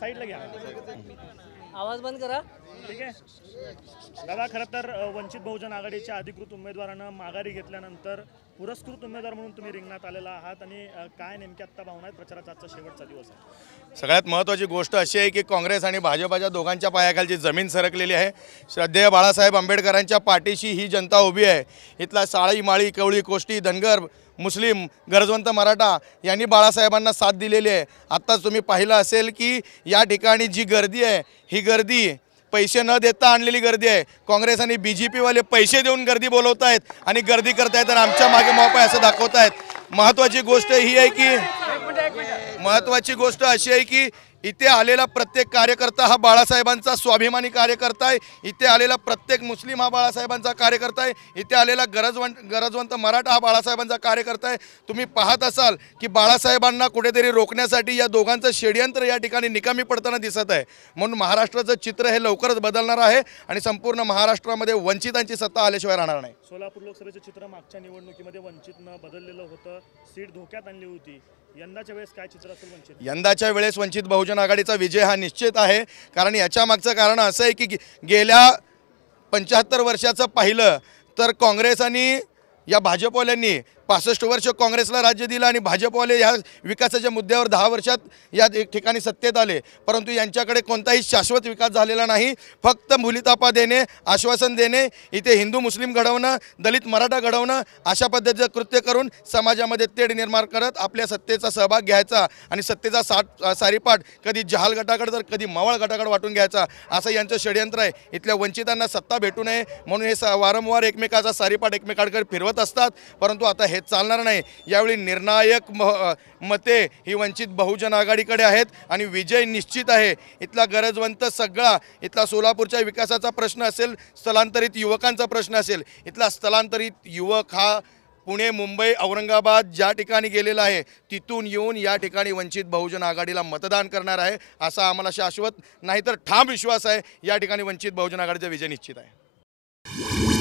साईडला घ्या, आवाज बंद करा। ठीक आहे दादा, खरं तर वंचित बहुजन आघाडीच्या अधिकृत उमेदवारांना माघारी घेतल्यानंतर पुरस्कृत उमेदवार म्हणून तुम्ही रिंगणात आलेला आहात आणि काय नेमकी आत्ता भावना आहेत? प्रचाराचा आजचा शेवटचा दिवस आहे। सगळ्यात महत्त्वाची गोष्ट अशी आहे की काँग्रेस आणि भाजपाच्या दोघांच्या पायाखालची जमीन सरकलेली आहे। श्रद्धेय बाळासाहेब आंबेडकरांच्या पाठीशी ही जनता उभी आहे। इथला साळी माळी कवळी कोष्टी धनगर मुस्लिम गरजवंत मराठा यांनी बाळासाहेबांना साथ दिलेली आहे। आत्ताच तुम्ही पाहिलं असेल की या ठिकाणी जी गर्दी आहे ही गर्दी पैसे न देता आणलेली गर्दी आहे। काँग्रेस आणि BJP वाले पैसे देऊन गर्दी बोलवत आहेत आणि गर्दी करतायत आणि आमच्या मागे मॉप आहे असं दाखवत आहेत। महत्त्वाची गोष्ट ही आहे की महत्त्वाची गोष्ट अशी आहे की इथे आलेला प्रत्येक कार्यकर्ता हा बाळासाहेबांचा स्वाभिमानी कार्यकर्ता आहे। इथे आलेला प्रत्येक मुस्लिम हा बाळासाहेबांचा कार्यकर्ता आहे। इथे आलेला गरजवंत मराठा हा बाळासाहेबांचा कार्यकर्ता आहे। तुम्ही पाहत असाल की बाळासाहेबांना कुठेतरी रोखण्यासाठी या दोघांचं षडयंत्र या ठिकाणी निकामी पडताना दिसत आहे। म्हणून महाराष्ट्राचं चित्र हे लवकरच बदलणार आहे आणि संपूर्ण महाराष्ट्रामध्ये वंचितांची सत्ता आल्याशिवाय राहणार नाही। सोलापूर लोकसभेचं चित्र मागच्या निवडणुकीमध्ये वंचितनं बदललेलं होतं, सीट धोक्यात आणली होती। यंदाच्या वेळेस काय चित्र असेल वंचित? यंदाच्या वेळेस वंचित बहुजन आघाडीचा विजय हा निश्चित आहे। कारण याच्या मागचं कारण असं आहे की गेल्या 75 वर्षाचं पाहिलं तर काँग्रेस आणि या भाजपवाल्यांनी 65 वर्ष काँग्रेसला राज्य दिलं आणि भाजपवाले या विकासाच्या मुद्द्यावर 10 वर्षात या ठिकाणी सत्तेत आले, परंतु यांच्याकडे कोणताही शाश्वत विकास झालेला नाही। फक्त मुलीतापा देणे, आश्वासन देणे, इथे हिंदू मुस्लिम घडवणं, दलित मराठा घडवणं अशा पद्धतीचं कृत्य करून समाजामध्ये तेढ निर्माण करत आपल्या सत्तेचा सहभाग घ्यायचा आणि सत्तेचा सारीपाट कधी जहाल गटाकडे तर कधी मवाळ गटाकडे वाटून घ्यायचा असं यांचं षडयंत्र आहे। इथल्या वंचितांना सत्ता भेटू नये म्हणून हे वारंवार एकमेकाचा सारीपाट एकमेकांकडे फिरवत असतात, परंतु आता हे चालणार नाही। यावेळी निर्णायक मते ही वंचित बहुजन आघाडीकडे आहेत आणि विजय निश्चित आहे। इथला गरजवंत सगळा इथला सोलापूरच्या विकासाचा प्रश्न असेल, स्थलांतरित युवकांचा प्रश्न असेल, इथला स्थलांतरित युवक हा पुणे मुंबई औरंगाबाद ज्या ठिकाणी गेलेला आहे तिथून येऊन या ठिकाणी वंचित बहुजन आघाडीला मतदान करणार आहे असा आम्हाला शाश्वत नाही तर ठाम विश्वास आहे। या ठिकाणी वंचित बहुजन आघाडीचा विजय निश्चित आहे।